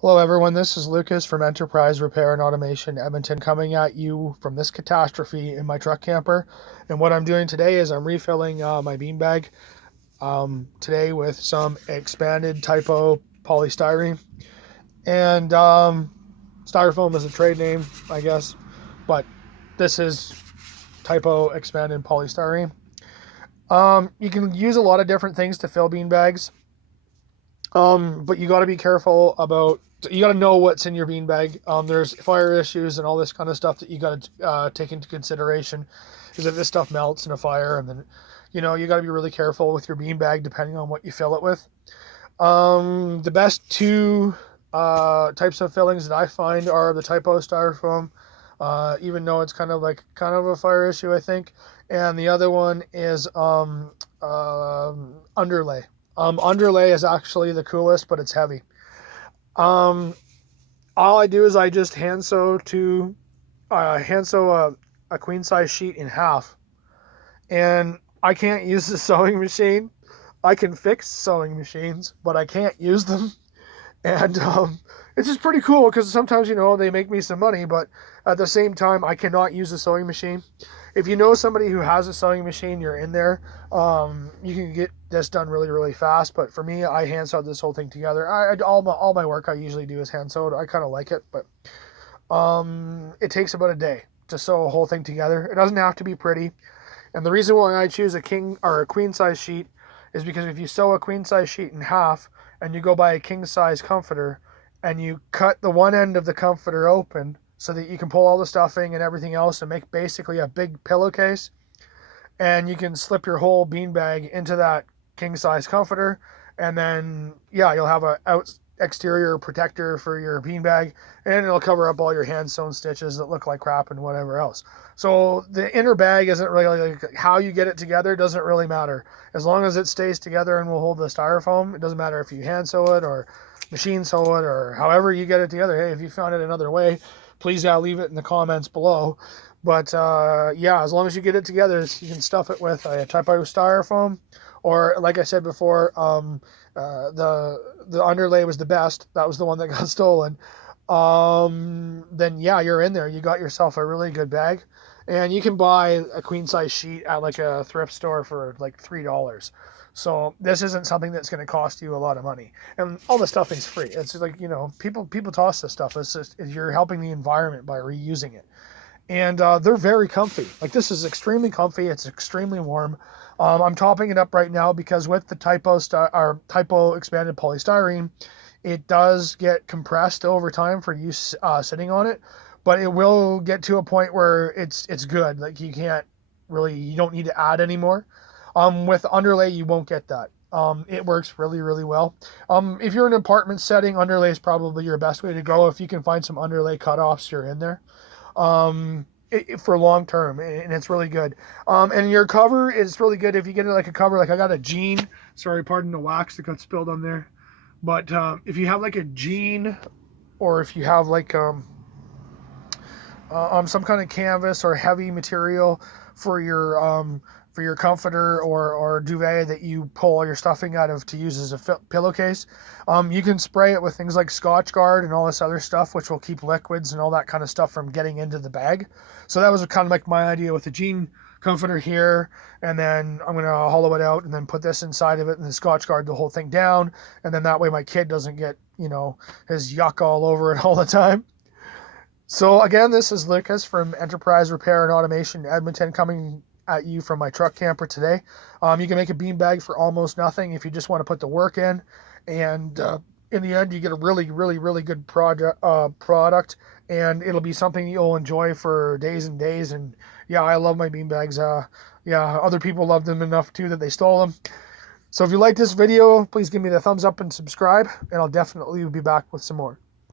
Hello everyone, this is Lucas from Enterprise Repair and Automation Edmonton coming at you from this catastrophe in my truck camper. And what I'm doing today is I'm refilling my beanbag today with some expanded typo polystyrene. And styrofoam is a trade name, I guess, but this is typo expanded polystyrene. You can use a lot of different things to fill beanbags. But you got to be careful about. You got to know what's in your beanbag. There's fire issues and all this kind of stuff that you got to take into consideration. Is that this stuff melts in a fire, and then, you got to be really careful with your beanbag depending on what you fill it with. The best two types of fillings that I find are the typo styrofoam, even though it's kind of a fire issue, I think, and the other one is underlay. Underlay is actually the coolest, but it's heavy. Um, all I do is I just hand sew a queen size sheet in half, and I can't use the sewing machine. I can fix sewing machines, but I can't use them. And it's just pretty cool because sometimes they make me some money, but at the same time I cannot use a sewing machine. If you know somebody who has a sewing machine, you're in there. You can get this done really really fast. But for me, I hand sewed this whole thing together. All my work I usually do is hand sewed. I kind of like it, but it takes about a day to sew a whole thing together. It doesn't have to be pretty. And the reason why I choose a king or a queen size sheet is because if you sew a queen size sheet in half and you go buy a king size comforter and you cut the one end of the comforter open so that you can pull all the stuffing and everything else and make basically a big pillowcase, and you can slip your whole beanbag into that king size comforter, and then you'll have a exterior protector for your beanbag, and it'll cover up all your hand sewn stitches that look like crap and whatever else. So the inner bag isn't really like how you get it together, doesn't really matter. As long as it stays together and will hold the styrofoam, it doesn't matter if you hand sew it or machine sew it or however you get it together. Hey, if you found it another way, please leave it in the comments below. But as long as you get it together, you can stuff it with a typo styrofoam, or like I said before, the underlay was the best. That was the one that got stolen. Then you're in there. You got yourself a really good bag, and you can buy a queen size sheet at like a thrift store for like $3. So this isn't something that's going to cost you a lot of money, and all the stuff is free. It's like people toss this stuff. It's just you're helping the environment by reusing it, and they're very comfy. Like this is extremely comfy. It's extremely warm. I'm topping it up right now because with the typo expanded polystyrene, it does get compressed over time for use sitting on it, but it will get to a point where it's good. Like you don't need to add anymore. With underlay, you won't get that. It works really, really well. If you're in an apartment setting, underlay is probably your best way to go. If you can find some underlay cutoffs, you're in there. For long term, and it's really good. And your cover is really good if you get it like a cover. Like I got a jean. Sorry, pardon the wax that got spilled on there. But if you have like a jean, or if you have like some kind of canvas or heavy material for your comforter or duvet that you pull all your stuffing out of to use as a pillowcase, you can spray it with things like Scotchgard and all this other stuff, which will keep liquids and all that kind of stuff from getting into the bag. So that was kind of like my idea with the jean comforter here, and then I'm going to hollow it out and then put this inside of it and then Scotchgard the whole thing down, and then that way my kid doesn't get his yuck all over it all the time. So again, this is Lucas from Enterprise Repair and Automation Edmonton coming at you from my truck camper today. You can make a beanbag for almost nothing if you just want to put the work in, and in the end, you get a really, really, really good product, and it'll be something you'll enjoy for days and days. And I love my beanbags. Other people love them enough too that they stole them. So if you like this video, please give me the thumbs up and subscribe, and I'll definitely be back with some more.